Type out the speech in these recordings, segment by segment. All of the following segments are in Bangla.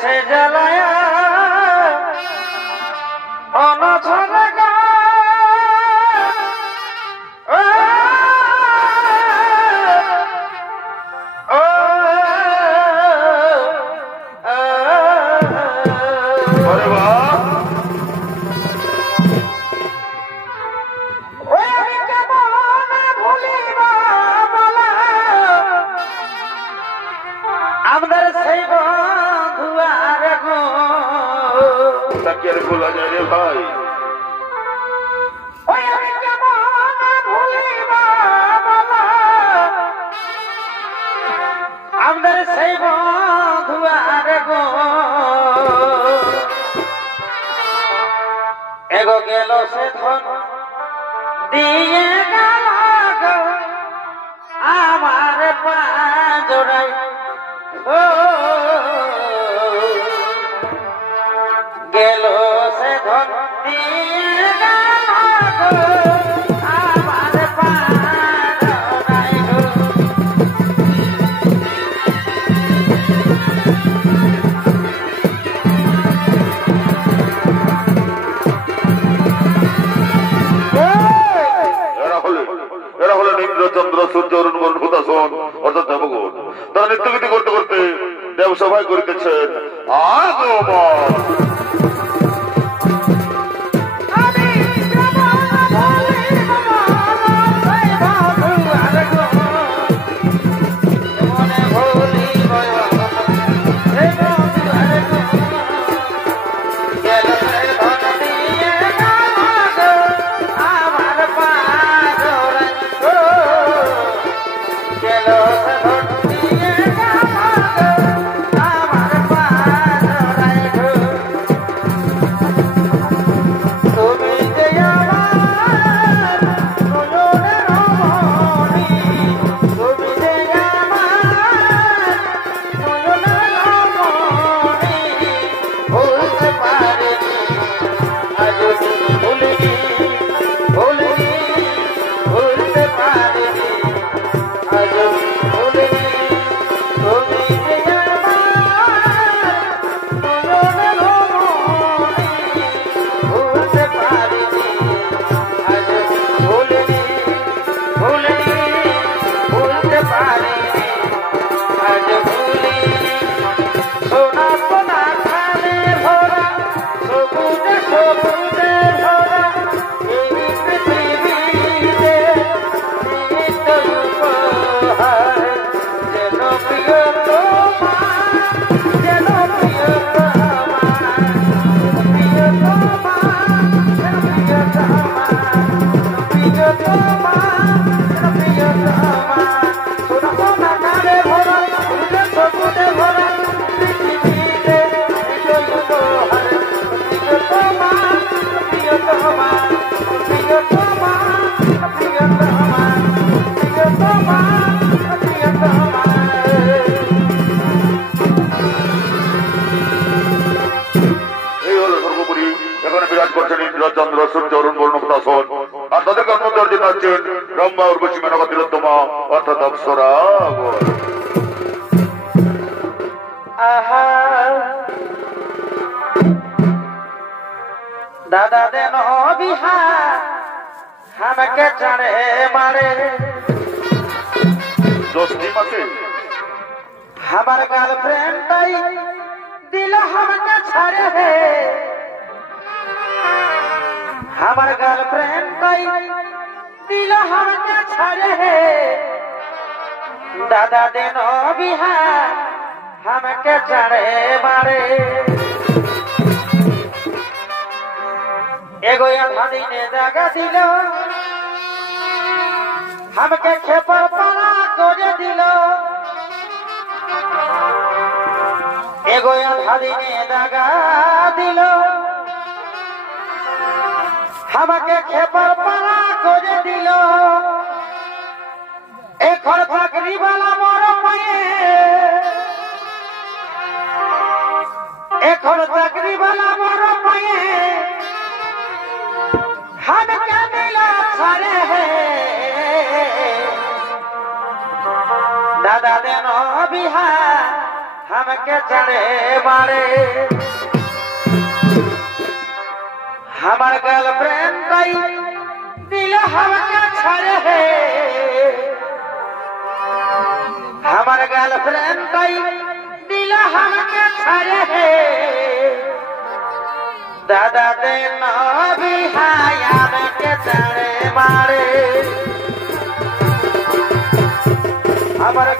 সে জ্বালায়া অনছনে আমাদের সেই বন্ধু আর তাকে আর বলা যায় রে ভাই। ওই আমি কেমন ভুলিব আমাদের সেই বন্ধু আর এগো গেল সে ধন দিয়ে গেল আমার পাঁজরাই গেল সে ধন দিয়ে গেল আমার পাঁজরাই এরা হলেন ইন্দ্রচন্দ্র সূর্য অরুণ বরুণ হুতাসন অর্থাৎ দেবগণ। তারা নৃত্যগীতি করতে করতে দেবসভায় করিতেছেন আগমন। ইন্দ্রচন্দ্র সূর্য অরুণ বরুণ হুতাসন আর তাদের কর্মদর্শন আছেন ব্রহ্মা উর্বশী মেনকা তিলোত্তমা অর্থাৎ অপ্সরা। दादा देन बिहार हमके चढ़े मारे दोस्ती माते हमार गर्लफ्रेंड दिल हमके छड़े है हमार गर्लफ्रेंड दिल हमके छड़े है दादा देन बिहार हमके चढ़े मारे एगो आधा दिने दागा दिल हमके खेपर पड़ा करे दिल एगो आधा दिने दागा दिल हमके खेपर पड़ा करे दिल एक चाकरी वाला मोर पाए एक चाकरी वाला मोर पाए हमके मिला सारे है दादा देनो बिहार हमके चढ़े मारे हमार गर्लफ्रेंड कई दिल हमके छड़े है हमार गर्लफ्रेंड कई दिल हमके छड़े है दादा दे नबी हाया हमके चढ़े मारे हमार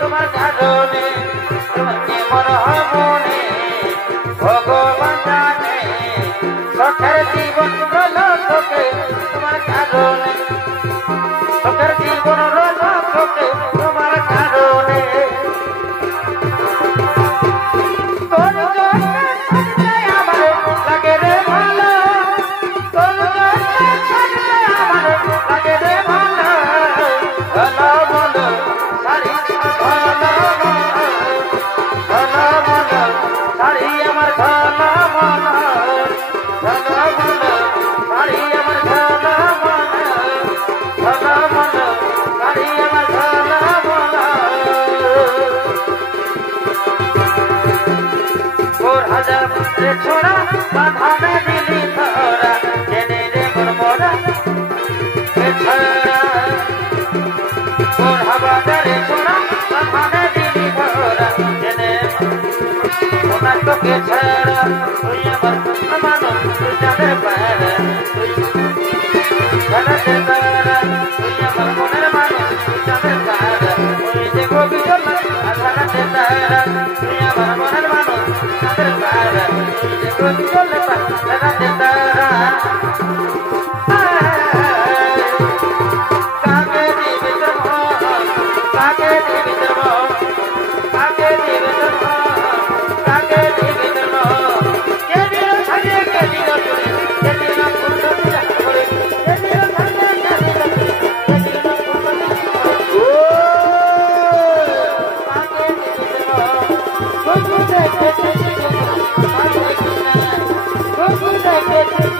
তোমার কারণে তোমার কেমন হয় মনে ভগবান জানে সখের জীবন রল তোকে তোমার কারণে সখের জীবন রল তোকে তোমার কারণে তোর জন্য থাকলে আমার লাগে রে ভালো তোর জন্য থাকলে আমার লাগে রে ভালো ভালো ভালো সারি ভালো ভালো ভালো সারি আমার ভালো ভালো ভালো ভালো সারি আমার ভালো ভালো ভালো ভালো সারি আমার ভালো ভালো ওর হাজার রে ছোড়া বাঁধানে দিলি ধরা জেনে রে মোর মোরা রে ছড়া ওর হাবাদারে ছোড়া বাঁধানে দিলি ধরা জেনে ওনার তোকে ছাড়া তুই আমার মানুষ তুই যাদের পায়রা তুই জানাতে তারা তুই আমার মনের মানুষ তুই যাদের পায়রা তুই যে কবি জন্য জানাতে তারা তুই আমার মনের মানুষ যাদের পায়রা তুই যে কবি জন্য জানাতে তারা কাকে দিবি তোর কাকে দিবি তোর কাকে দিবি তোর কাকে দিবি তোর কে দিল ছাড়িয়ে কে দিল চুরি কে দিল ফুল পূজা করে কে দিল ছাড়িয়ে কে দিল চুরি কে দিল ফুল পূজা কাকে দিবি তোর কুকু দেখে কাকে কুকু দেখে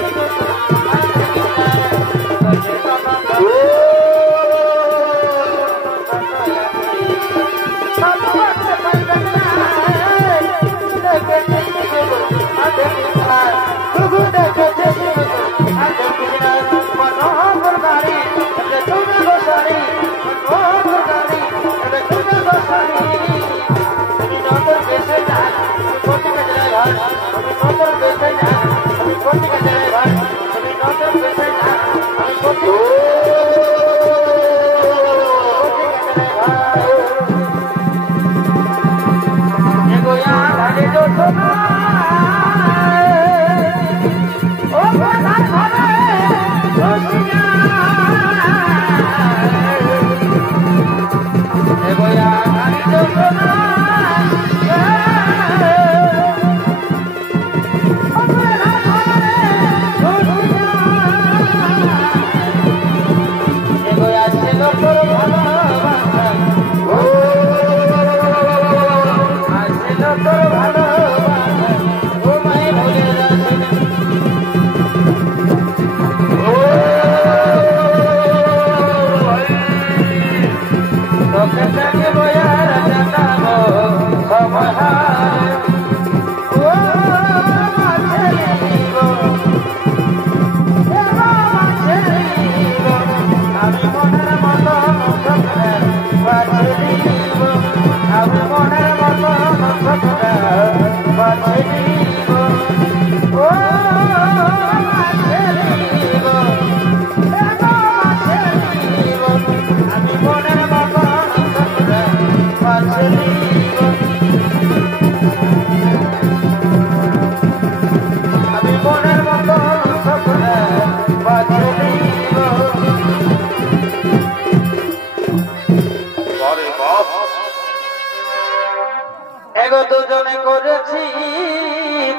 দুজনে করেছি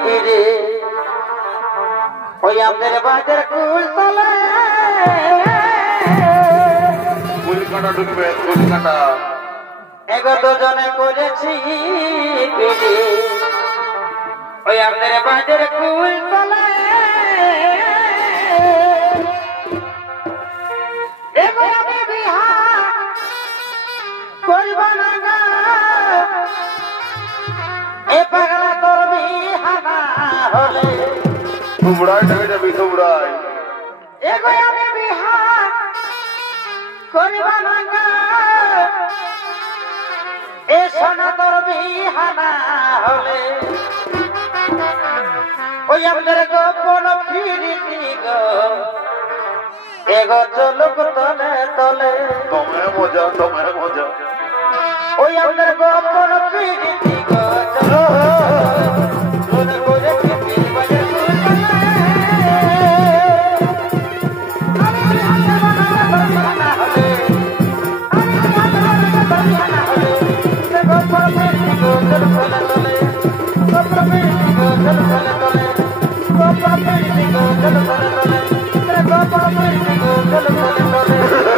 ফিরে ওই আমাদের বাজার কুল তলায় কাটা ঢুকবে কুল কাটা এগো দুজনে করেছি বিয়ে ওই আমাদের বাজারে কুল তলায় এগো আমি বিহা করব না গা এ পাগলা তোর বিহা না হলে তুবড়াই ঢেকে যাবি তুবড়াই এগো আমি বিহা করব না গা এ সোনা তোর বিহা না হলে ওই আমাদের গোপন ফিরিতি গো এগো চলুক তলে তলে তোমায় মজা ওই আমাদের গোপন ফিরিতি গো চলো মনে করে ফিরিতি বাজার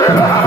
Go,